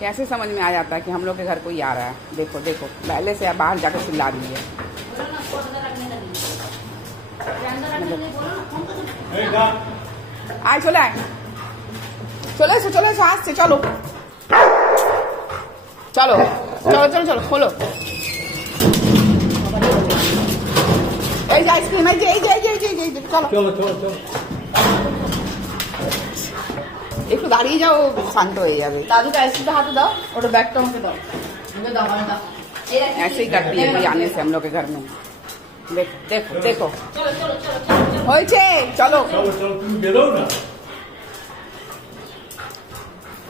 कैसे समझ में आ जाता है कि हम लोग के घर कोई आ रहा है। देखो देखो पहले से बाहर जाकर चिल्ला रही है। आए चले चले चले आज से चलो चलो चलो चलो चलो खोलो आइसक्रीम चलो चलो चलो चलो একটু দাঁড়িয়ে যাও শান্ত হয়ে যাবে। दादूকে आइसक्रीम हाथ दाओ और बैगটা मुझे दाओ मुझे दाओ दाओ ऐसे ही करती है कोई आने से हम लोग के घर में। देखो देखो देखो चलो चलो चलो चलो হয়েছে চলো चलो चलो तुम बेरो ना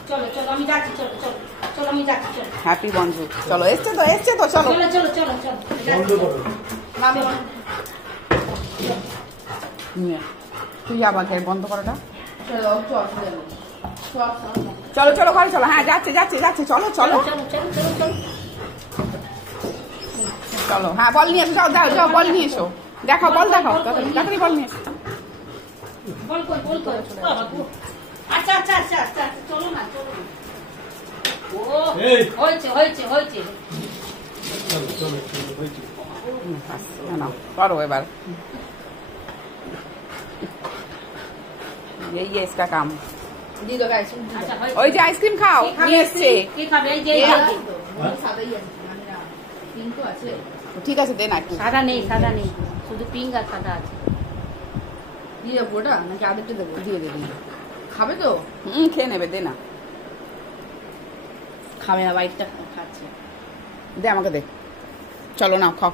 चलो चलो আমি যাচ্ছি চলো চলো চলো আমি যাচ্ছি চলো হ্যাপি বন্ধু চলো এসছে তো চলো চলো চলো চলো চলো বন্ধ করো নামো নিয়ে তুই আমাকে বন্ধ করাটা চলো চলো চলো চলো ঘরে চলো। হ্যাঁ যাচ্ছে যাচ্ছে যাচ্ছে চলো চলো চলো চলো চলো চলো চলো। হ্যাঁ বল নিয়ে এসো যাও যাও যাও বল নিয়ে এসো দেখাও বল দেখাও তাড়াতাড়ি বল নিয়ে এসো। বল কই আচ্ছা আচ্ছা আচ্ছা আচ্ছা চলো না চলো ও হয়েছে হয়েছে হয়েছে চলো চলো চলো হয়েছে না করো এবার यही है इसका काम। দি দাও আইসক্রিম আচ্ছা ওই যে আইসক্রিম খাও নিয়ে এসছে কি খাবে এই যে হ্যাঁ? পিঙ্ক তো আছে ঠিক আছে দে না একটু সাদা নেই শুধু পিঙ্ক আর সাদা আছে দিয়ে দেবো ওটা নাকি আদেরটা দেবো দিয়ে দে দিয়ে খাবে তো খেয়ে নেবে দে না খাবে না বাইকটা খাচ্ছে দে আমাকে দে চলো না খাও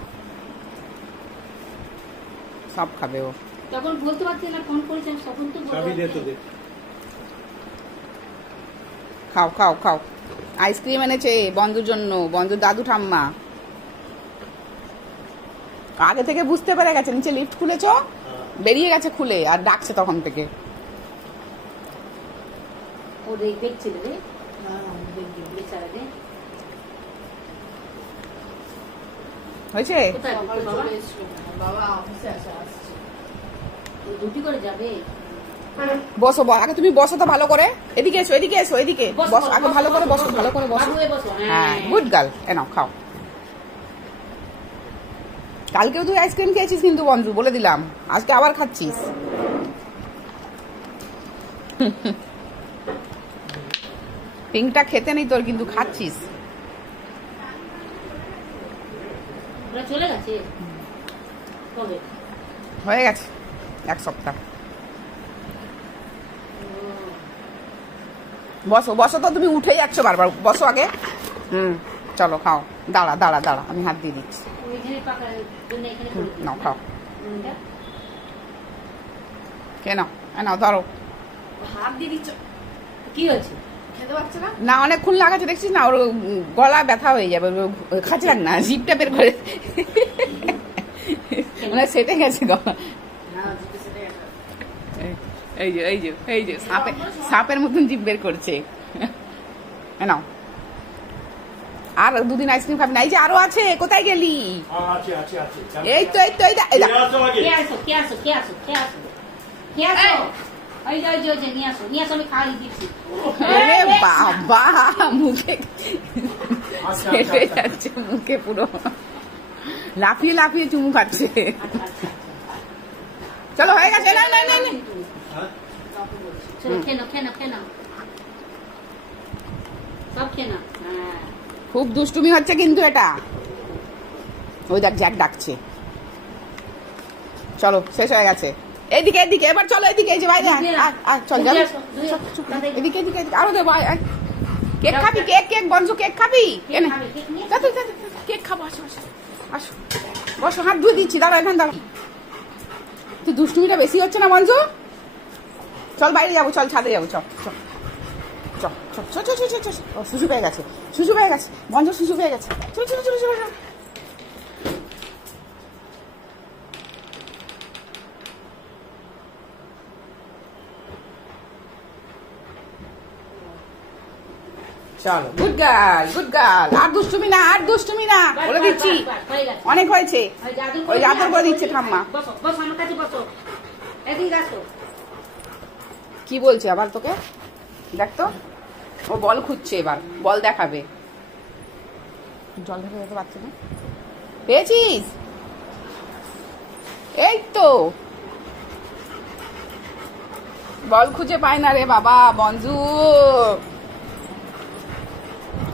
সব খাবে ও তখন বলতে পারছি না ফোন করেছেন তখন তো চাবি দে তো দে খাও খাও খাও আইসক্রিম এনেছে বন্ধুর জন্য বন্ধুর দাদু ঠাম্মা আগে থেকে বুঝতে পেরে গেছে নিচে লিফট খুলেছ বেরিয়ে গেছে খুলে আর ডাকছে তখন থেকে ও দেখছিল রে বেচারা রে হয়েছে কোথায় বাবা অফিসে আসছে ডিউটি করে যাবে বসো আগে তুমি বসো তো ভালো করে এদিকে এসো এদিকে এসো এদিকে বসো আগে ভালো করে বসো ভালো করে বসো হ্যাঁ গুড গার্ল এনাও খাও কালকেও তুই আইসক্রিম খেয়েছিস কিন্তু বন্ধু বলে দিলাম আজকে আবার খাচ্ছিস পিঙ্কটা খেতে নেই তোর কিন্তু খাচ্ছিস চলে গেছে কবে হয়ে গেছে এক সপ্তাহ বসো বসো তো তুমি উঠেই যাচ্ছ বারবার বসো আগে চলো খাও দাঁড়া দাঁড়া দাঁড়া আমি হাত দিয়ে দিচ্ছি নাও খাও কে নাও নাও ধরো হাত দিয়ে দিচ্ছ কি হয়েছে খেতে পারছো না না অনেকক্ষণ লাগাচ্ছে দেখছিস না ওর গলা ব্যথা হয়ে যাবে খাচ্ছে না জিভটা বের করে মানে সেটে গেছে গলা এই যে এই যে এই যে সাপের মতন জিভ বের করছে নাও আর দুদিন আইসক্রিম খাবি না এই যে আরো আছে কোথায় গেলি আছে আছে আছে এই তো এই তো এই কে আসো কে আসো কে আসো কে আসো কে আসো ওই যে নিয়ে আসো আমি খাওয়াই দিচ্ছি আরে বাবা মুখে সেটে যাচ্ছে মুখে পুরো লাফিয়ে লাফিয়ে চুমু খাচ্ছে চলো হয়ে গেছে না না না চলো খেয়ে নাও সব খেয়ে নাও হ্যাঁ খুব দুষ্টুমি হচ্ছে কিন্তু এটা ওই দেখ জ্যাক ডাকছে চলো শেষ হয়ে গেছে এদিকে এদিকে এবার চলো এদিকে এই যে বাইরে চল যাবি এদিকে এদিকে আরো দেবো কেক খাবি কেক বঞ্জু কেক খাবি কেক খাবো আসো আসো বসো হাত ধুয়ে দিচ্ছি দাঁড়া এখানে দাঁড়া তুই দুষ্টুমিটা বেশি হচ্ছে না বঞ্জু চল বাইরে যাবো চল ছাদে যাবো চল চল চল চল চল চল শুশু পেয়ে গেছে বঞ্জু শুশু পেয়ে গেছে চল চল চল চল চলো গুড গার্ল আর দুষ্টুমি না বলে দিচ্ছি অনেক হয়েছে ওই আদর করে দিচ্ছে ঠাম্মা কি বলছে আবার তোকে দেখ তো ও বল খুঁজছে, এবার বল দেখাবে। জল ধরে যেতে পারছে না। পেয়েছিস? এই তো বল খুঁজে পায় না রে বাবা বঞ্জু।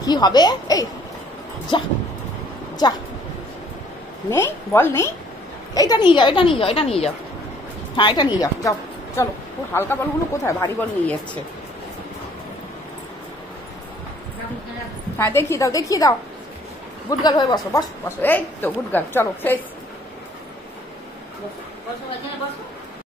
কি হবে? এই যা যা, নেই বল নেই। এইটা নিয়ে যাও, এটা নিয়ে যাও, এটা নিয়ে যাও। হ্যাঁ এটা নিয়ে যাও, যাও চলো। ওর হালকা বলগুলো কোথায়? ভারী বল নিয়ে যাচ্ছে। হ্যাঁ দেখিয়ে দাও, দেখিয়ে দাও। গুড গার্ল হয়ে বসো, বসো বসো। এই তো গুড গার্ল, চলো শেষ। বসো, এখানে বসো।